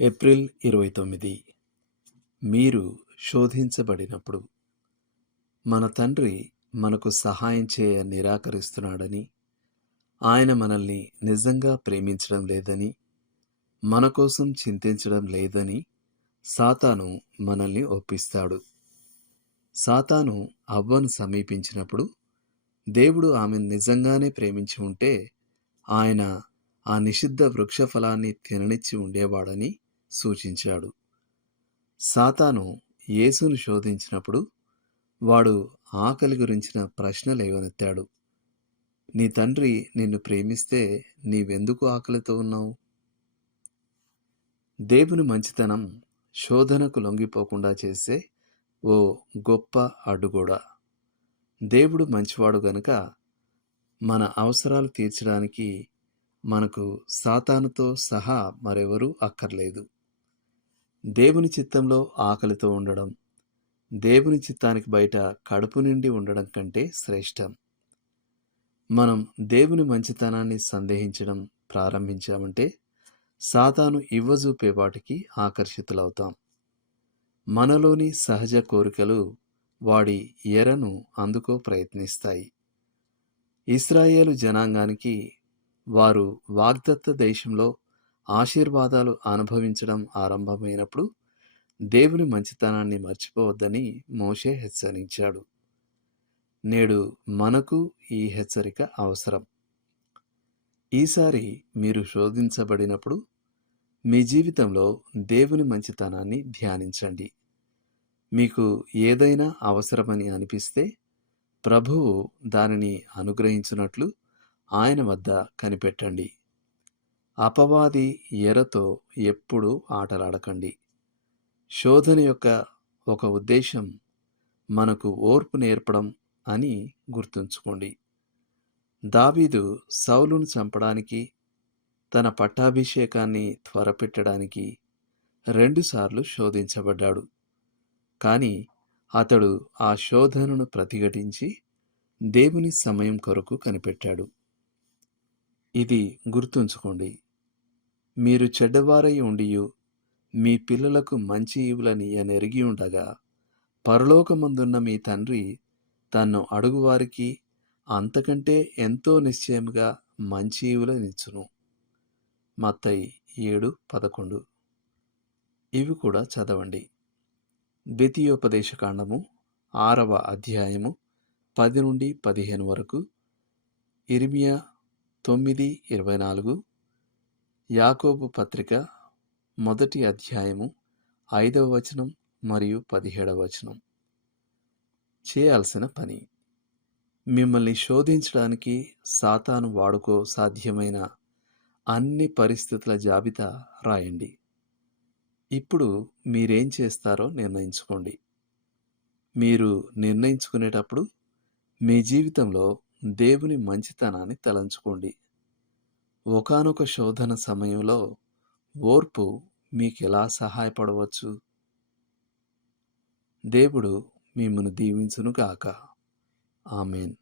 April ఇరవై తొమ్మిది. మీరు శోధించబడినప్పుడు మన తండ్రి మనకు సహాయం చేయ నిరాకరిస్తున్నాడని ఆయన మనల్ని నిజంగా ప్రేమించడం లేదని మన కోసం చింతించడం లేదని సాతాను మనల్ని ఒప్పిస్తాడు. సాతాను అవ్వను సమీపించినప్పుడు దేవుడు ఆమెను నిజంగానే ప్రేమించి ఉంటే ఆయన ఆ నిషిద్ధ వృక్ష ఫలాన్ని తిననిచ్చి ఉండేవాడని సూచించాడు. సాతాను యేసును శోధించినప్పుడు వాడు ఆకలి గురించిన ప్రశ్న లేవనెత్తాడు నీ తండ్రి నిన్ను ప్రేమిస్తే నీవెందుకు ఆకలితో ఉన్నావు? దేవుని మంచితనం శోధనకు లొంగిపోకుండా చేసే ఓ గొప్ప అడ్డుగోడ. దేవుడు మంచివాడు గనుక మన అవసరాలు తీర్చడానికి మనకు సాతానుతో సహా మరెవరూ అక్కర్లేదు. దేవుని చిత్తంలో ఆకలితో ఉండడం దేవుని చిత్తానికి బయట కడుపు నిండి ఉండడం కంటే శ్రేష్టం. మనం దేవుని మంచితనాన్ని సందేహించడం ప్రారంభించామంటే సాతాను ఇవ్వజూపే వాటికి ఆకర్షితులవుతాం. మనలోని సహజ కోరికలు వాడి ఎరను అందుకో ప్రయత్నిస్తాయి. ఇస్రాయేలు జనాంగానికి వారు వాగ్దత్త దేశంలో ఆశీర్వాదాలు అనుభవించడం ఆరంభమైనప్పుడు దేవుని మంచితనాన్ని మర్చిపోవద్దని మోషే హెచ్చరించాడు. నేడు మనకు ఈ హెచ్చరిక అవసరం. ఈసారి మీరు శోధించబడినప్పుడు మీ జీవితంలో దేవుని మంచితనాన్ని ధ్యానించండి. మీకు ఏదైనా అవసరమని అనిపిస్తే ప్రభువు దానిని అనుగ్రహించినట్లు ఆయన వద్ద కనిపెట్టండి. అపవాది ఎరతో ఎప్పుడూ ఆటలాడకండి. శోధన యొక్క ఒక ఉద్దేశం మనకు ఓర్పు నేర్పడం అని గుర్తుంచుకోండి. దావీదు సౌలును చంపడానికి తన పట్టాభిషేకాన్ని త్వరపెట్టడానికి రెండుసార్లు శోధించబడ్డాడు. కానీ అతడు ఆ శోధనను ప్రతిఘటించి దేవుని సమయం కొరకు కనిపెట్టాడు. ఇది గుర్తుంచుకోండి. మీరు చెడ్డవారై ఉండియు మీ పిల్లలకు మంచి ఈవులని నెరిగి ఉండగా పరలోకమందున్న మీ తండ్రి తన్ను అడుగువారికి అంతకంటే ఎంతో నిశ్చయముగా మంచి ఇవులనిచ్చును మత్తయి ఏడు పదకొండు. ఇవి కూడా చదవండి. ద్వితీయోపదేశకాండము ఆరవ అధ్యాయము పది నుండి పదిహేను వరకు ఇరిమియా తొమ్మిది ఇరవై నాలుగు యాకోబు పత్రిక మొదటి అధ్యాయము ఐదవ వచనం మరియు పదిహేడవ వచనం. చేయాల్సిన పని. మిమ్మల్ని శోధించడానికి సాతాను వాడుకో సాధ్యమైన అన్ని పరిస్థితుల జాబితా రాయండి. ఇప్పుడు మీరేం చేస్తారో నిర్ణయించుకోండి. మీరు నిర్ణయించుకునేటప్పుడు మీ జీవితంలో దేవుని మంచితనాన్ని తలంచుకోండి. ఒకనొక శోధన సమయంలో ఓర్పు మీకు ఎలా సహాయపడవచ్చు? దేవుడు మిమ్మను దీవించును గాక ఆమెన్.